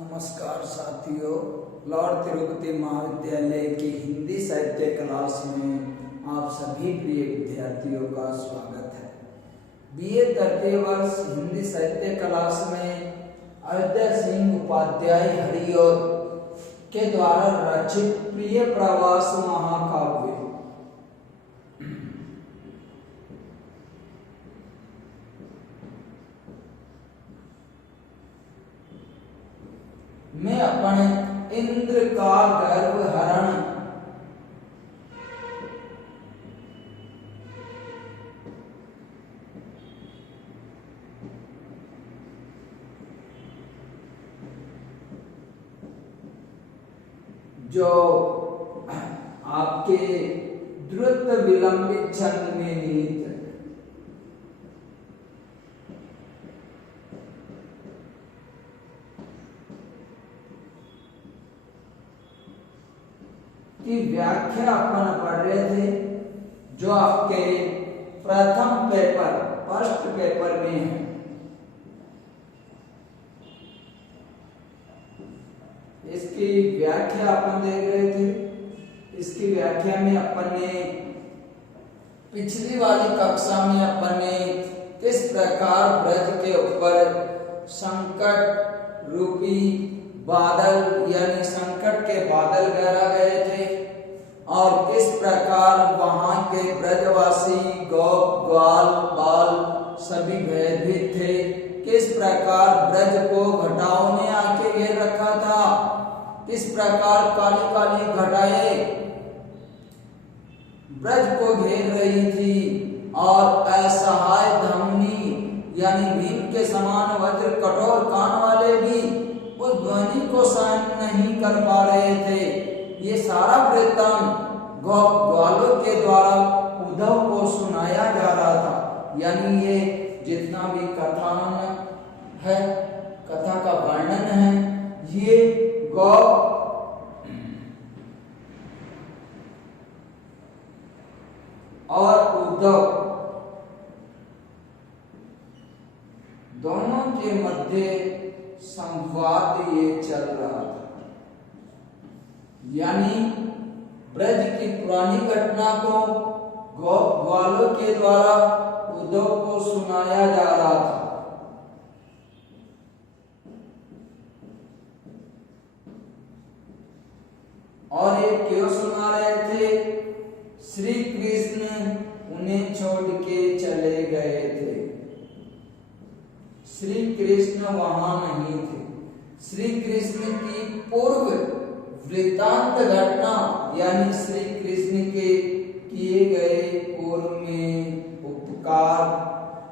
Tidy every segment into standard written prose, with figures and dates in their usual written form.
नमस्कार साथियों, लॉर्ड तिरुपति महाविद्यालय की हिंदी साहित्य क्लास में आप सभी प्रिय विद्यार्थियों का स्वागत है। बीए तृतीय वर्ष हिंदी साहित्य क्लास में अयोध्या सिंह उपाध्याय हरिऔर के द्वारा रचित प्रिय प्रवास महाकाव्य में अपने इंद्र का गर्भ हरण जो आपके द्रुत विलंबित छंद में निहित है। की व्याख्या अपन पढ़ रहे थे, जो आपके प्रथम पेपर फर्स्ट पेपर में है। इसकी व्याख्या अपन देख रहे थे। इसकी व्याख्या में अपन ने पिछली वाली कक्षा में अपन ने किस प्रकार ब्रज के ऊपर संकट रूपी बादल यानी संकट के बादल गहरा गए थे और किस प्रकार वहां के ब्रजवासी गोप ग्वाल बाल सभी भयभीत थे, किस प्रकार ब्रज को घटाओं ने आके घेर रखा था, किस प्रकार काली काली घटाएं ब्रज को घेर रही थी और असहाय धमनी यानी भीम के समान वज्र कठोर कान वाले भी उस ध्वनि को सहन नहीं कर पा रहे थे। ये सारा वृत्तांत ग्वालों के द्वारा उद्धव को सुनाया जा रहा था। यानी ये जितना भी कथान है, कथा का वर्णन है, ये गौ और उद्धव दोनों के मध्य संवाद ये चल रहा था। यानी ब्रज की पुरानी घटना को गोप ग्वालों के द्वारा उद्धव को सुनाया जा रहा था। और ये क्यों सुना रहे थे? श्री कृष्ण उन्हें छोड़ के चले गए थे। श्री कृष्ण वहां नहीं थे। श्री कृष्ण की पूर्व वृत्तांत घटना यानी श्री कृष्ण के किए गए पूर्व में उपकार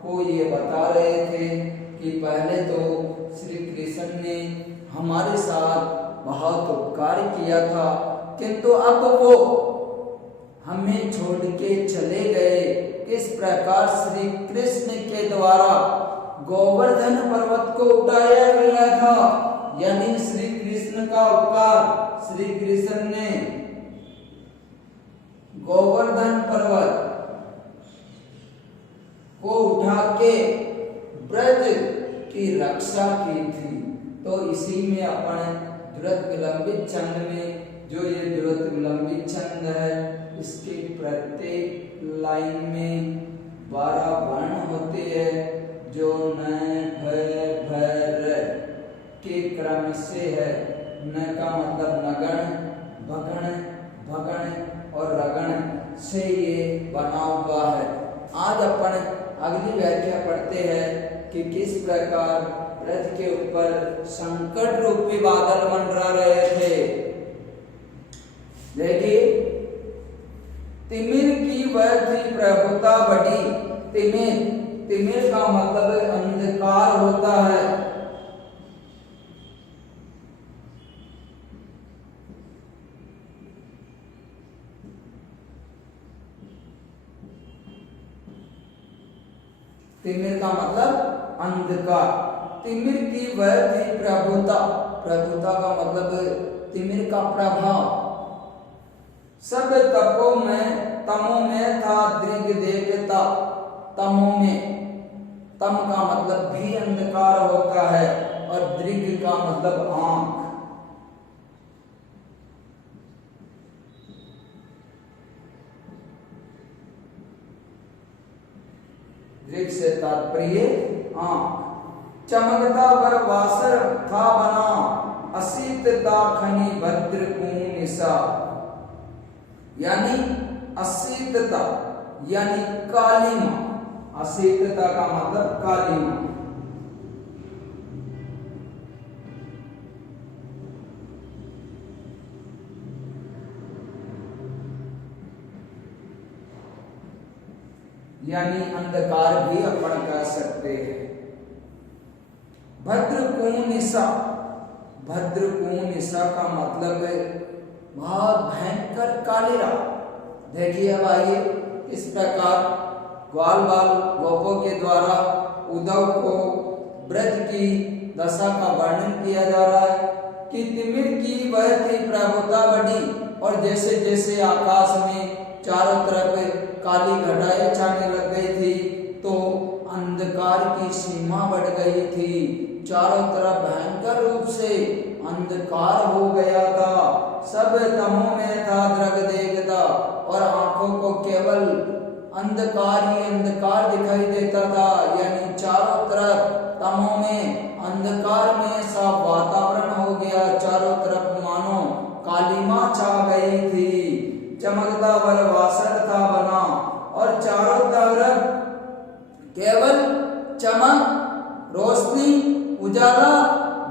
को ये बता रहे थे कि पहले तो श्री कृष्ण ने हमारे साथ बहुत उपकार किया था, किंतु अब वो हमें छोड़ के चले गए। किस प्रकार श्री कृष्ण के द्वारा गोवर्धन पर्वत को उठाया गया था, यानी श्री कृष्ण का उपकार, श्री कृष्ण ने गोवर्धन पर्वत को उठा के ब्रज की रक्षा की थी। तो इसी में अपन द्रुत विलंबित छंद में, जो ये द्रुत विलंबित छंद है, इसके प्रत्येक लाइन में 12 वर्ण होते हैं, जो न भर के क्रम से है। न का मतलब नगण, भगण, भगण और रगण से ये बना हुआ है। आज अपन अगली व्याख्या पढ़ते हैं कि किस प्रकार ब्रज के ऊपर संकट रूपी बादल मंडरा रहे थे। देखिए, तिमिर की वह थी प्रभुता बड़ी। तिमिर, तिमिर का मतलब अंधकार होता है। तिमिर का मतलब अंधकार। तिमिर की वह थी प्रभुता। प्रभुता का मतलब तिमिर का प्रभाव। सब तपो में तमो में था दृग देवता। तमो में, तम का मतलब भी अंधकार होता है और दृग का मतलब आंख। दृक से तात्पर्य आंख। चमकता वर वासर था बना, असीतता खनी भद्र निशा। यानी असीतता यानी कालीमा। असीतता का मतलब कालीमा। यानी अंधकार भी अपन कह सकते हैं। भद्रकुनिशा, भद्रकुनिशा का मतलब है बहुत भयंकर काली रात। देखिए अब आइए, इस प्रकार ग्वाल बाल गोपों के द्वारा उद्धव को ब्रज की दशा का वर्णन किया जा रहा है कि तिमिर की वह थी प्रभुता बढ़ी, और जैसे जैसे आकाश में चारों तरफ काली घटाएं छाने लग गई थी तो अंधकार की सीमा बढ़ गई थी। चारों तरफ भयंकर रूप से अंधकार हो गया था। सब तमों में था दृग देखता, और आंखों को केवल अंधकार ही अंधकार दिखाई देता था। यानी चारों तरफ तमों में अंधकार में सा वातावरण हो गया। चारों तरफ मानो कालीमा छा गई थी। चमकता वर वासर था बना, और चारों तरफ केवल चमक रोशनी उजाला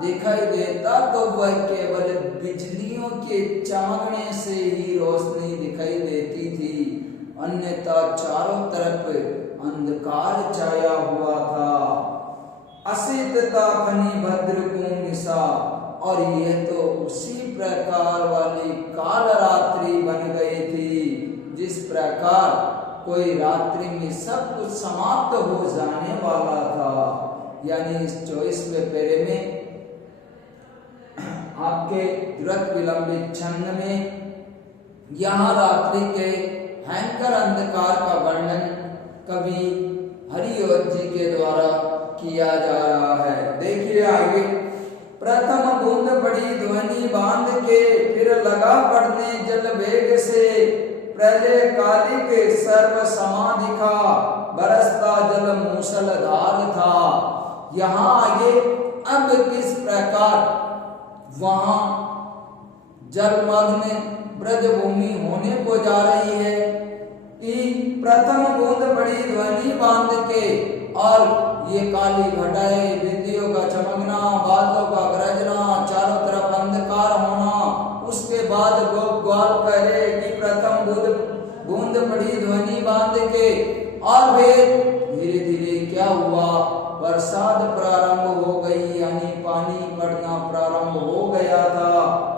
दिखाई देता, तो वह केवल बिजलियों के चमकने से ही रोशनी दिखाई देती थी, अन्यथा चारों तरफ अंधकार छाया हुआ था। असीतता खनी भद्रकुनिशा, और यह तो उसी प्रकार वाली काल रात्रि बन गई थी जिस प्रकार कोई रात्रि में सब कुछ समाप्त हो जाने वाला था। यानी इस 24वें पेरे में आपके तुरंत विलंबित छंद में यहाँ रात्रि के भयंकर अंधकार का वर्णन कवि हरिऔध जी के द्वारा किया जा रहा है। देखिए आगे, प्रथम बूंद पड़ी ध्वनि बांध के, फिर लगा पड़ने जल वेग से, प्रलय काली के सर्व समाधिका, बरसता जल मूसलधार था। यहाँ आगे अब किस प्रकार वहां जलमग्न ब्रजभूमि होने को जा रही है कि प्रथम बूंद पड़ी ध्वनि बांध के, और ये काली घटाएं, बिंदियों का चमकना, बादलों का गरजना, चारों तरफ अंधकार होना। उसके बाद गोप ग्वाल करे कि प्रथम बूंद पड़ी ध्वनि बांध के, और फिर धीरे धीरे क्या हुआ, बरसात प्रारंभ हो गई, यानी पानी पड़ना प्रारंभ हो गया था।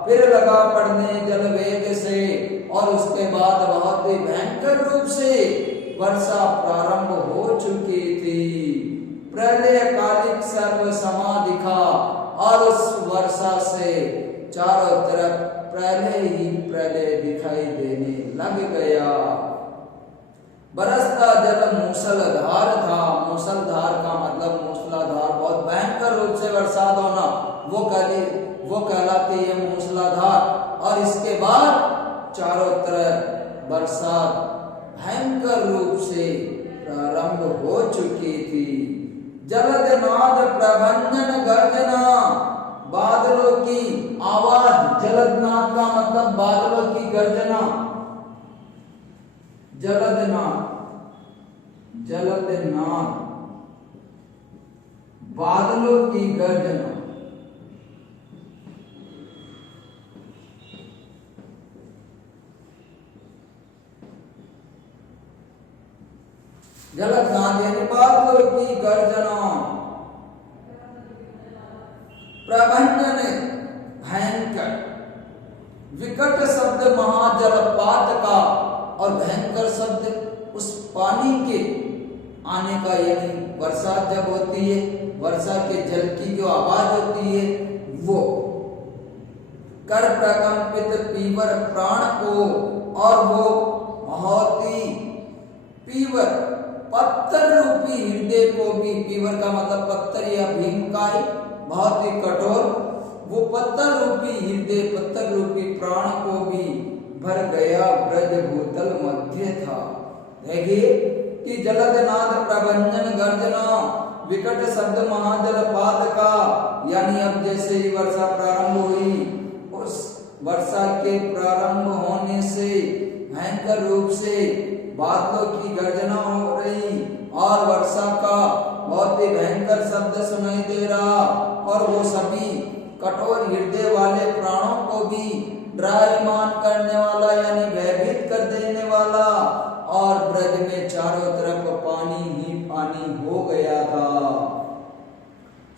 फिर लगा पड़ने जल वेग से, और उसके बाद बहुत ही भयंकर रूप से वर्षा प्रारंभ हो चुकी थी। प्रलय कालिक सर्व समाधिका, और उस वर्षा से चारों तरफ प्रलय ही प्रलय दिखाई देने लग गया। बरसता जल मूसलधार था। मूसलधार का मतलब मूसलाधार, बहुत भयंकर रूप से बरसात होना, वो कहलाती है मूसलाधार। और इसके बाद चारों तरफ बरसात भयंकर रूप से प्रारंभ हो चुकी थी। जलद नाद प्रभंजन गर्जना, बादलों की आवाज। जलदनाद का मतलब बादलों की गर्जना। जलदनाद, जलदनाद बादलों की गर्जना। जलदनाद यानी बादलों की गर्जना। प्रभंजन भयंकर, विकट शब्द महाजलपात का, और भयंकर शब्द उस पानी के आने का, यानी बरसात जब होती है, वर्षा के जल की जो आवाज होती है वो। कर प्रकंपित पीवर प्राण को, और वो बहुत ही पीवर पत्थर रूपी हृदय को भी, पीवर का मतलब पत्थर या भीमकाय, बहुत ही कठोर वो पत्थर रूपी हृदय, पत्थर रूपी प्राण को भी भर गया ब्रज भूतल मध्य था। देखिए कि जलद नाद प्रभंजन गर्जना विकट शब्द महाजलपात का, यानी अब जैसे ही वर्षा प्रारंभ हुई, उस वर्षा के प्रारंभ होने से भयंकर रूप से बादलों की गर्जना हो रही और वर्षा का बहुत ही भयंकर शब्द सुनाई दे रहा, और वो सभी कठोर हृदय वाले प्राणों को भी ड्रायमान करने वाला यानी भयभीत कर देने वाला, और ब्रज में चारों तरफ पानी ही पानी हो गया था।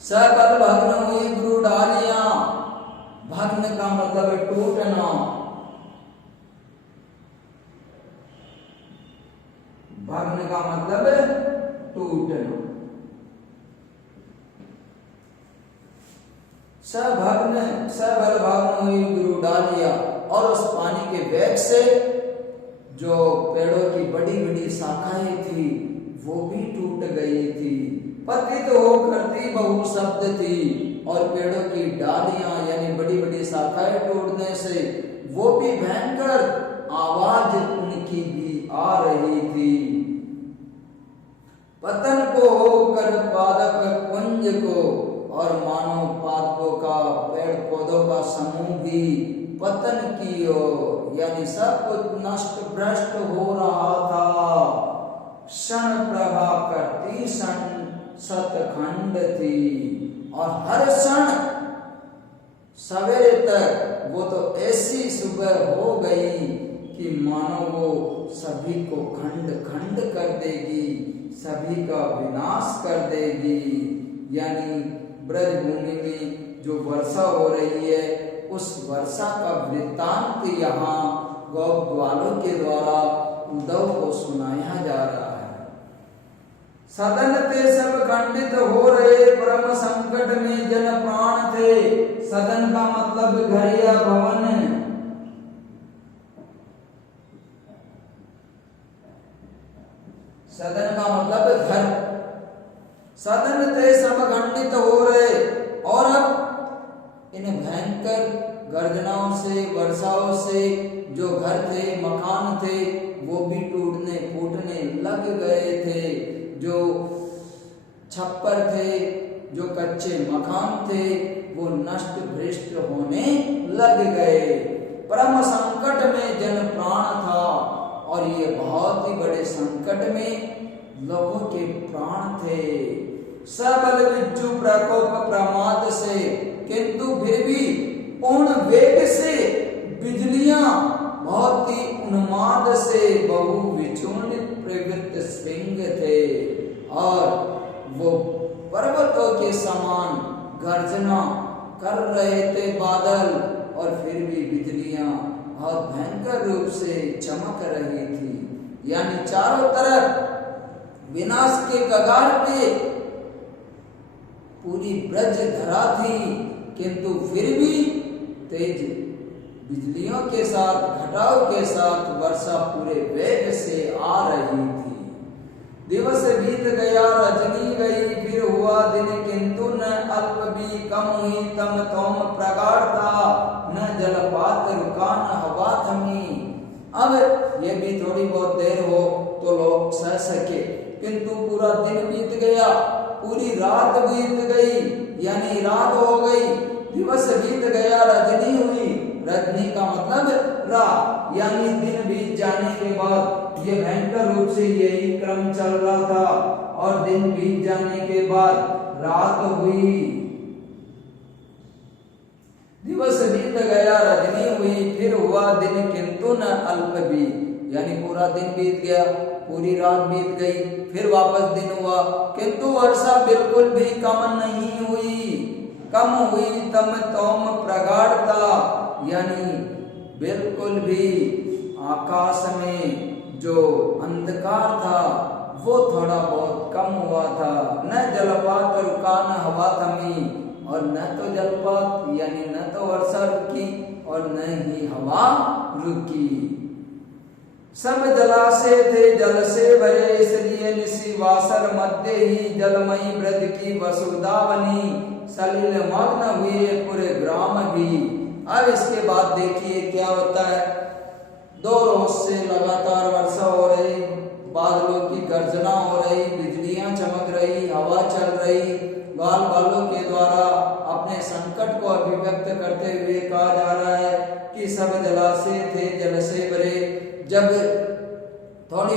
सकल भग्न हुई गुरु डालियां, भग्न का मतलब टूटना, भग्न का मतलब टूटना। सबल भग्न हुई गुरु डालियां, और उस पानी के वेग से जो पेड़ों की बड़ी बड़ी शाखाएं थी वो भी टूट गई थी। पतित हो करती बहु शब्द थी, और पेड़ों की डालियां यानी बड़ी बड़ी शाखाएं टूटने से वो भी भयंकर आवाज उनकी भी आ रही थी। पतन को होकर पादप पुंज को, और मानव पादपों का पेड़ पौधों का समूह भी पतन की ओर, यानी सब कुछ नष्ट भ्रष्ट हो रहा था। क्षण प्रभा करती सतखंड थी, और हर क्षण सवेरे तक वो तो ऐसी सुबह हो गई कि मानो वो सभी को खंड खंड कर देगी, सभी का विनाश कर देगी। यानी ब्रज भूमि में जो वर्षा हो रही है, उस वर्षा का वृत्तांत यहाँ गौग्वालों के द्वारा उद्धव को सुनाया जा रहा है। सदन ते सब खंडित हो रहे, परम संकट में जन प्राण थे। सदन का मतलब घर या भवन है। सदन का मतलब घर। सदन थे सब खंडित हो रहे, और अब इन भयंकर गर्जनाओं से, वर्षाओं से जो घर थे, मकान थे, वो भी टूटने फूटने लग गए थे। जो छप्पर थे, जो कच्चे मकान थे, वो नष्ट भ्रष्ट होने लग गए। परम संकट में जन प्राण था, और ये बहुत ही बड़े संकट में लोगों के प्राण थे। सबल विच्छु प्रकोप प्रमाद से, किंतु फिर भी पूर्ण वेग से बिजलियां बहुत ही उन्माद से बहु विचूर्णित प्रवृत्त सिंह थे, और वो पर्वतों के समान गर्जना कर रहे थे बादल, और फिर भी बिजलियां बहुत भयंकर रूप से चमक रही थी। यानी चारों तरफ विनाश के कगार पे पूरी ब्रज धरा थी, किंतु फिर भी तेज बिजलियों के साथ, घटाव के साथ वर्षा पूरे वेग से आ रही थी। दिवस बीत गया, रजनी गई, फिर हुआ दिन, किंतु न अल्प भी कम हुई तम तोम प्रगाढ़ता, न जलपात रुका न हवा थमी। अब ये भी थोड़ी बहुत देर हो तो लोग सह सके, किंतु पूरा दिन बीत गया, पूरी रात बीत गई, यानी रात हो गई। दिवस बीत गया, रजनी हुई। रजनी का मतलब रात, यानी दिन बीत जाने के बाद ये भयंकर रूप से यही क्रम चल रहा था, और दिन बीत जाने के बाद रात हुई। दिवस बीत गया, रजनी हुई, फिर हुआ दिन, किंतु न अल्प भी, यानी पूरा दिन बीत गया, पूरी रात बीत गई, फिर वापस दिन हुआ, किंतु वर्षा बिल्कुल भी कम नहीं हुई। कम हुई तम तोम प्रगाढ़ता, यानी बिल्कुल भी आकाश में जो अंधकार था वो थोड़ा बहुत कम हुआ था। न जलपात रुका न हवा थमी, और न तो जलपात यानी न तो वर्षा रुकी, और न ही हवा रुकी। सब जलाशय थे जल से भरे, इसलिए निसी वासर मध्य ही जलमयी ब्रज की वसुधा बनी। सलिल मग्न हुए पूरे ग्राम भी। अब इसके बाद देखिए क्या होता है। 2 रोज से लगातार वर्षा हो रही, बादलों की गर्जना हो रही, बिजलियां चमक रही, हवा चल रही। ग्वाल बालों के द्वारा अपने संकट को अभिव्यक्त करते हुए कहा जा रहा है कि सब जलाशय थे जल से भरे। जब थोड़ा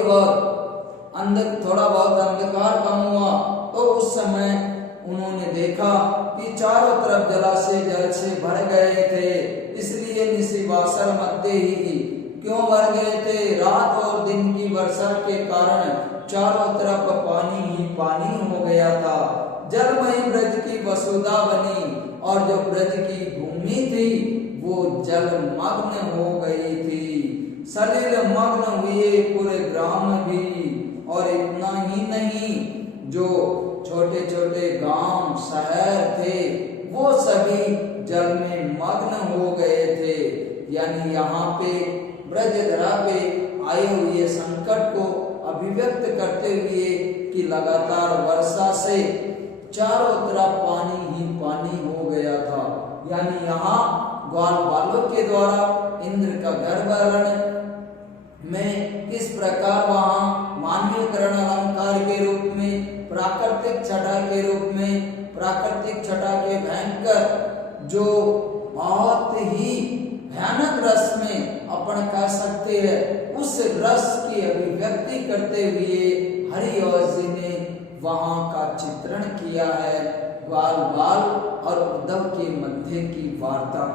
बहुत अंधकार कम हुआ तो उस समय उन्होंने देखा कि चारों तरफ जलाशय जल से भर गए थे। इसलिए निशिवासर मध्य ही क्यों भर गए थे? रात और दिन की वर्षा के कारण चारों तरफ पानी ही पानी हो गया था। जलमयी ब्रज की वसुधा बनी और जो ब्रज की भूमि थी वो जलमग्न हो गई थी। सलिल मग्न हुए पूरे ग्राम भी। और इतना ही नहीं, जो छोटे छोटे गांव शहर थे वो सभी जल में मग्न हो गए थे। यानी यहाँ पे ब्रजधरा पे आए हुए संकट को अभिव्यक्त करते हुए कि लगातार वर्षा से चारों तरफ पानी ही पानी हो गया था। यानी यहाँ ग्वाल बालों के द्वारा इंद्र का गर्भहरण में किस प्रकार वहाँ मानवीकरण अलंकार के रूप में, प्राकृतिक छटा के रूप में, प्राकृतिक छटा के भयंकर जो बहुत ही भयानक रस में अपन कह सकते हैं, उस रस की अभिव्यक्ति करते हुए हरिवंश जी ने वहां का चित्रण किया है। ग्वाल बाल और उद्धव के मध्य की वार्ता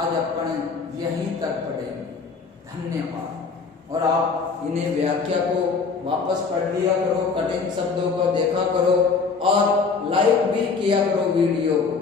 आज अपन यहीं तक पढ़ेंगे। धन्यवाद। और आप इन्हें व्याख्या को वापस पढ़ लिया करो, कठिन शब्दों को देखा करो और लाइक भी किया करो वीडियो को।